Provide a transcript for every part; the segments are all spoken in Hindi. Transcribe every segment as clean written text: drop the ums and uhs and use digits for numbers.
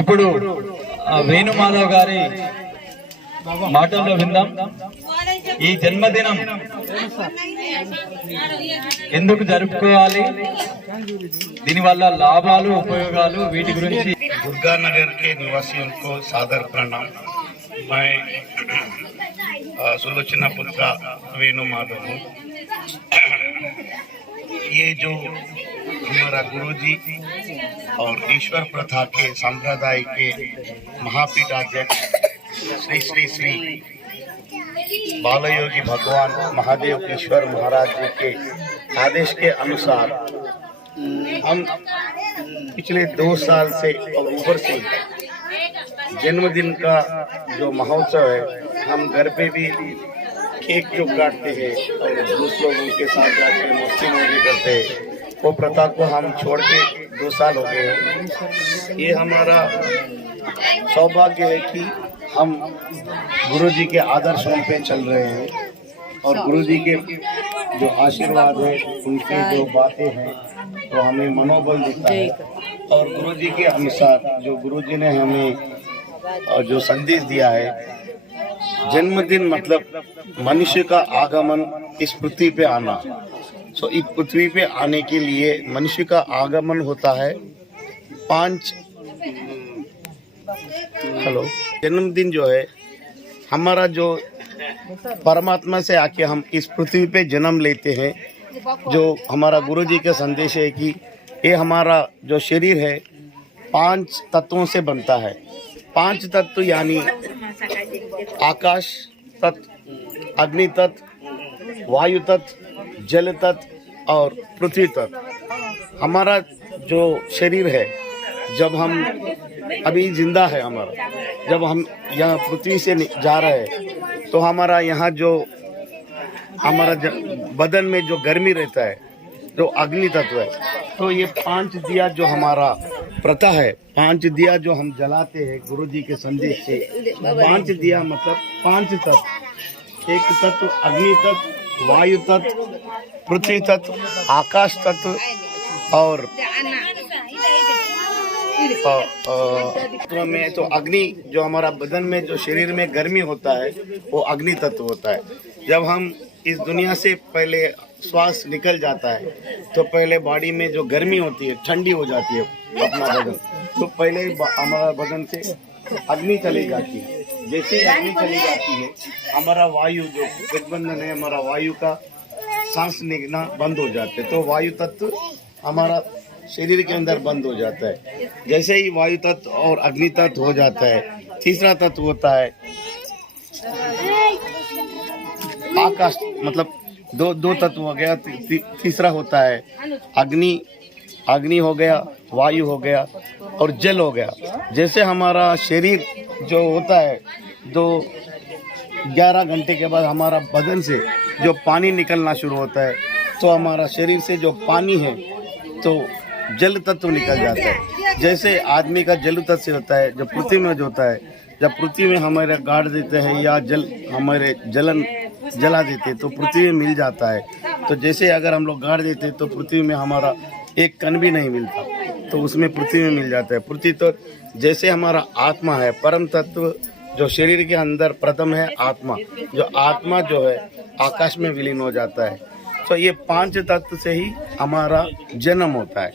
ఇప్పుడు వేణుమాధవ్ గారి మాటల్లో విందాం. ఈ జన్మదినం ఎందుకు జరుపుకోవాలి, దీనివల్ల లాభాలు ఉపయోగాలు వీటి గురించి. दुर्गा नगर के निवासियों को सादर प्रणाम। मैं सुलोचना पुत्र वेणु माधव हूँ। ये जो हमारा गुरुजी और ईश्वर प्रथा के संप्रदाय के महापीठाध्यक्ष श्री श्री श्री बालयोगी भगवान महादेव ईश्वर महाराज जी के आदेश के अनुसार हम पिछले 2 साल से और ऊपर से जन्मदिन का जो महोत्सव है, हम घर पे भी केक जो काटते हैं और दूसरे लोगों के साथ जाके मस्ती मौजी करते हैं, वो प्रथा को हम छोड़ के 2 साल हो गए हैं। ये हमारा सौभाग्य है कि हम गुरुजी के आदर्शों पे चल रहे हैं और गुरुजी के जो आशीर्वाद है, उनकी जो बातें हैं तो हमें मनोबल देता है। और गुरुजी के अनुसार जो गुरुजी ने हमें जो संदेश दिया है, जन्मदिन मतलब मनुष्य का आगमन इस पृथ्वी पे आना। सो इस पृथ्वी पे आने के लिए मनुष्य का आगमन होता है 5 जन्मदिन जो है हमारा, जो परमात्मा से आके हम इस पृथ्वी पे जन्म लेते हैं। जो हमारा गुरुजी का संदेश है कि ये हमारा जो शरीर है 5 तत्वों से बनता है। 5 तत्व यानी आकाश तत्व, अग्नि तत्व, वायु तत्व, जल तत्व और पृथ्वी तत्व। हमारा जो शरीर है, जब हम अभी जिंदा है हमारा, जब हम यहाँ पृथ्वी से जा रहे हैं तो हमारा यहाँ जो हमारा बदन में जो गर्मी रहता है, जो अग्नि तत्व है, तो ये 5 दिया जो हमारा प्रथा है, 5 दिया जो हम जलाते हैं गुरुजी के संदेश से। 5 दिया मतलब 5 तत्व, एक तत्व अग्नि तत्व, वायु तत्व, पृथ्वी तत्व, आकाश तत्व और में तो अग्नि, जो हमारा बदन में जो शरीर में गर्मी होता है वो अग्नि तत्व होता है। जब हम इस दुनिया से पहले श्वास निकल जाता है तो पहले बॉडी में जो गर्मी होती है, ठंडी हो जाती है अपना बदन, तो पहले हमारा बदन से अग्नि चली जाती है। जैसे ही अग्नि चली जाती है, हमारा वायु जो गठबंधन है, हमारा वायु का सांस निकलना बंद हो जाते है, तो वायु तत्व हमारा शरीर के अंदर बंद हो जाता है। जैसे ही वायु तत्व और अग्नि तत्व हो जाता है, तीसरा तत्व होता है आकाश, मतलब दो तत्व हो गया। तीसरा होता है अग्नि हो गया, वायु हो गया और जल हो गया। जैसे हमारा शरीर जो होता है, 11 घंटे के बाद हमारा बदन से जो पानी निकलना शुरू होता है, तो हमारा शरीर से जो पानी है तो जल तत्व निकल जाता है। जैसे आदमी का जल तत्व होता है, जो पृथ्वी में जो होता है, जब पृथ्वी में हमारे गाड़ देते हैं या जल हमारे जला देते तो पृथ्वी में मिल जाता है। तो जैसे अगर हम लोग गाड़ देते तो पृथ्वी में हमारा एक कण भी नहीं मिलता, तो उसमें पृथ्वी में मिल जाता है। पृथ्वी तो जैसे हमारा आत्मा है, परम तत्व जो शरीर के अंदर प्रथम है आत्मा, जो आत्मा जो है आकाश में विलीन हो जाता है। तो ये 5 तत्व से ही हमारा जन्म होता है,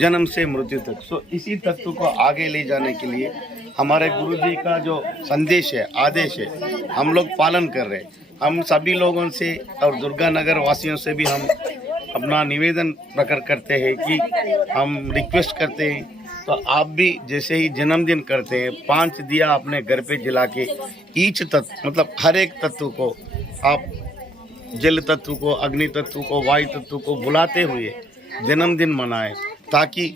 जन्म से मृत्यु तक। सो इसी तत्व को आगे ले जाने के लिए हमारे गुरुजी का जो संदेश है, आदेश है, हम लोग पालन कर रहे हैं। हम सभी लोगों से और दुर्गा नगर वासियों से भी हम अपना निवेदन प्रकट करते हैं कि हम रिक्वेस्ट करते हैं, तो आप भी जैसे ही जन्मदिन करते हैं 5 दिया अपने घर पे जला के ईच तत्व मतलब हर एक तत्व को, आप जल तत्व को, अग्नि तत्व को, वायु तत्व को बुलाते हुए जन्मदिन मनाएं, ताकि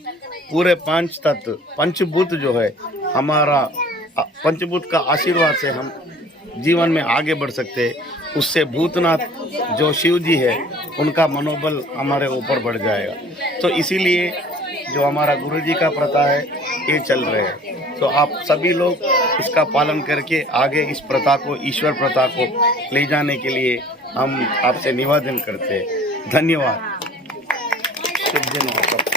पूरे 5 तत्व, पंचभूत जो है हमारा, पंचभूत का आशीर्वाद से हम जीवन में आगे बढ़ सकते हैं। उससे भूतनाथ जो शिव जी है, उनका मनोबल हमारे ऊपर बढ़ जाएगा। तो इसीलिए जो हमारा गुरुजी का प्रथा है ये चल रहे हैं। तो आप सभी लोग इसका पालन करके आगे इस प्रथा को, ईश्वर प्रथा को ले जाने के लिए हम आपसे निवेदन करते हैं। धन्यवाद। शुभ दिन हो।